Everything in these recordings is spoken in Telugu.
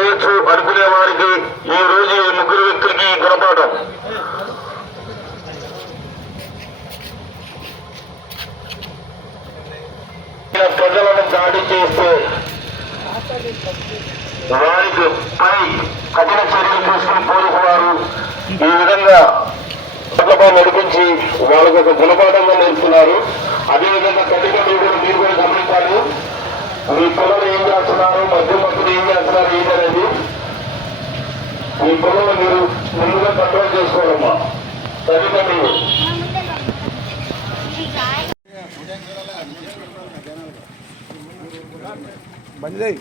చేయొచ్చు అనుకునే వారికి ఈ రోజు ఈ ముగ్గురు వ్యక్తులకి గుణపాఠం. ప్రజలను దాడి చేస్తే వారికి పై కఠిన చర్యలు తీసుకుని పోలీసు వారు ఈ విధంగా నడిపించి వాళ్ళకు ఒక గుణపాఠంగా నేర్చుకున్నారు. అదేవిధంగా తల్లిదండ్రులు మీరు కూడా గమనించాలి. మీ పిల్లలు ఏం చేస్తున్నారు, మధ్యమత్తులు ఏం చేస్తున్నారు ఏంటనేది మీ పిల్లలు మీరు ముందుగా కంట్రోల్ చేసుకోవాలమ్మా తల్లిదండ్రులు. బండి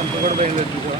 ఎంత కూడా పోయింది చూసా.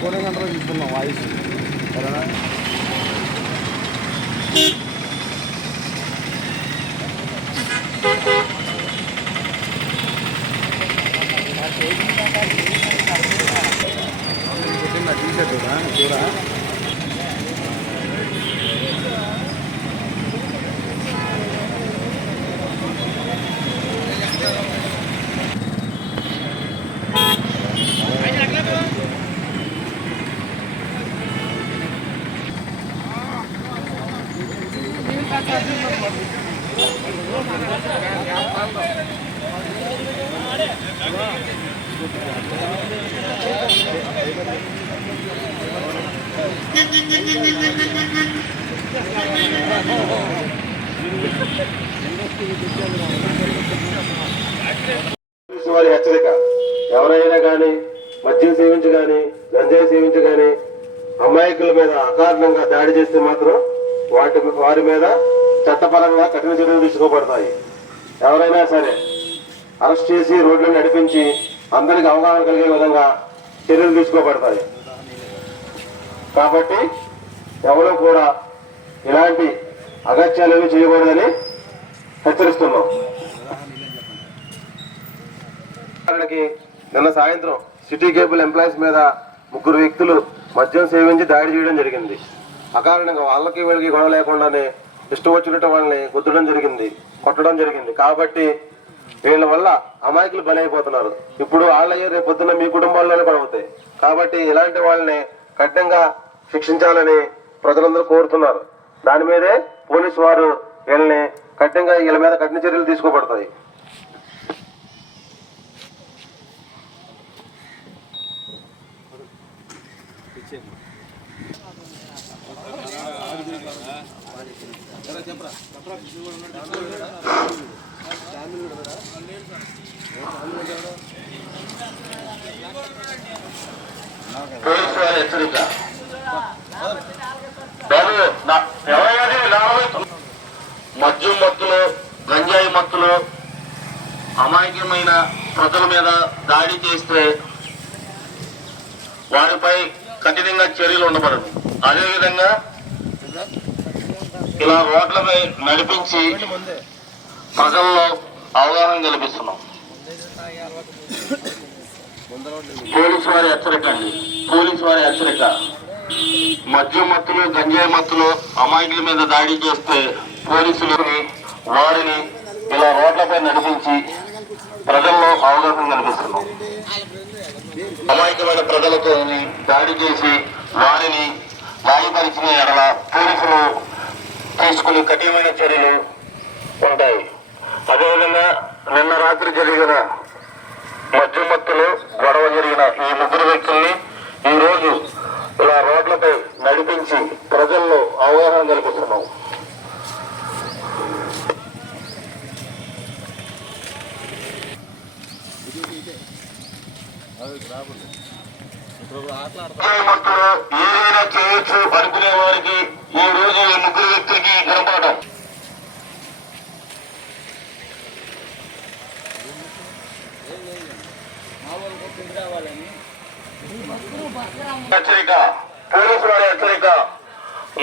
కోనే గంటలో తీసుకున్నాం వాయిస్ సరేనా. టీషర్ట్ చూడా వారి హెచ్చరిక. ఎవరైనా కానీ మద్యం సేవించి కానీ గంజాయి సేవించి కానీ అమాయకుల మీద అకారణంగా దాడి చేస్తే మాత్రం వారి మీద చట్టపరంగా కఠిన చర్యలు తీసుకోబడతాయి. ఎవరైనా సరే అరెస్ట్ చేసి రోడ్లను నడిపించి అందరికి అవగాహన కలిగే విధంగా చర్యలు తీసుకోబడతాయి. కాబట్టి ఎవరూ కూడా ఇలాంటి అగత్యాలు చేయకూడదని హెచ్చరిస్తున్నాం. నిన్న సాయంత్రం సిటీ కేబుల్ ఎంప్లాయీస్ మీద 3 వ్యక్తులు మద్యం సేవించి దాడి చేయడం జరిగింది. అకారణంగా వాళ్ళకి వీళ్ళకి గొడవ లేకుండానే ఇష్టం వచ్చినట్టు వాళ్ళని గుద్దడం జరిగింది, కొట్టడం జరిగింది. కాబట్టి వీళ్ళ వల్ల అమాయకులు బలైపోతున్నారు. ఇప్పుడు వాళ్ళయ్యే రేపు పొద్దున్న మీ కుటుంబాల్లోనే పడవుతాయి. కాబట్టి ఇలాంటి వాళ్ళని కఠినంగా శిక్షించాలని ప్రజలందరూ కోరుతున్నారు. దాని మీదే పోలీసు వారు వీళ్ళ మీద కఠిన చర్యలు తీసుకోబడతాయి. పోలీసు వారి హెచ్చరిక. మద్యం మత్తులు, గంజాయి మత్తులు అమాయకమైన ప్రజల మీద దాడి చేస్తే వారిపై కఠినంగా చర్యలు ఉండబడదు. అదేవిధంగా ఇలా రోడ్లపై నడిపించి ప్రజల్లో అవగాహన కల్పిస్తున్నాం. పోలీసు వారి హెచ్చరిక అండి. పోలీసు వారి హెచ్చరిక. మద్యం మత్తులు, గంజాయి మత్తులు అమాయకుల మీద దాడి చేస్తే పోలీసులని వారిని ఇలా రోడ్లపై నడిపించి ప్రజల్లో అవగాహన కల్పిస్తున్నాం. అమాయకమైన ప్రజలతో దాడి చేసి వారిని గాయపరిచిన ఎడల పోలీసులు తీసుకునే కఠినమైన చర్యలు ఉంటాయి. అదేవిధంగా నిన్న రాత్రి జరిగిన మద్యం మత్తులో గొడవ జరిగిన ఈ ముగ్గురు వ్యక్తుల్ని ఈ రోజు ఇలా రోడ్లపై నడిపించి ప్రజల్లో అవగాహన కల్పిస్తున్నాం. మత్తులో ఏదైనా చేయొచ్చు అనుకునే వారికి ఈ రోజు ఈ ముగ్గురు వ్యక్తులకి గుణపాఠం. హెచ్చరిక. పోలీసు వారి హెచ్చరిక.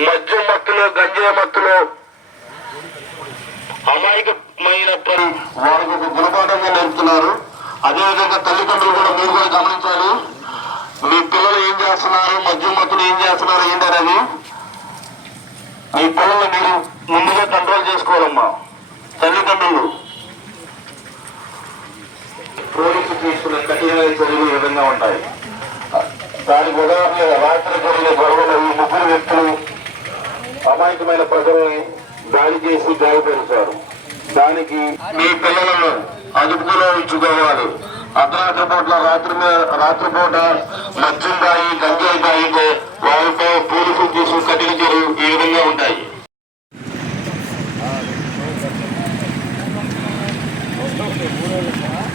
మద్యం మత్తులు, గంజాయి మత్తులు అమాయకమైన వారికి ఒక గుణపాఠంగా నేర్పుతున్నారు. అదేవిధంగా తల్లిదండ్రులు కూడా మీరు కూడా గమనించాలి. మీ పిల్లలు ఏం చేస్తున్నారు, మద్యం మత్తులు ఏం చేస్తున్నారు ఏంటనేది మీ పిల్లలు మీరు ముందుగా కంట్రోల్ చేసుకోవాలమ్మా. తల్లిదండ్రులు పోలీసు తీసుకునే కఠినమైన చర్యలు ఈ విధంగా ఉంటాయి. దానికి ఉదాహరణ రాత్రి జరిగిన గొడవలు ఈ ముగ్గురు వ్యక్తులు అమాయకమైన ప్రజల్ని దాడి చేసి గాయపరిచారు. దానికి మీ పిల్లలను అదుపులో ఉంచుకోవాలి. అర్ధరాత్రి పూట రాత్రిపూట మద్యం తాగి గంజాయి తాగితే వారిపై పోలీసులు తీసుకుని కఠిన చర్యలు ఈ విధంగా ఉంటాయి. మూడు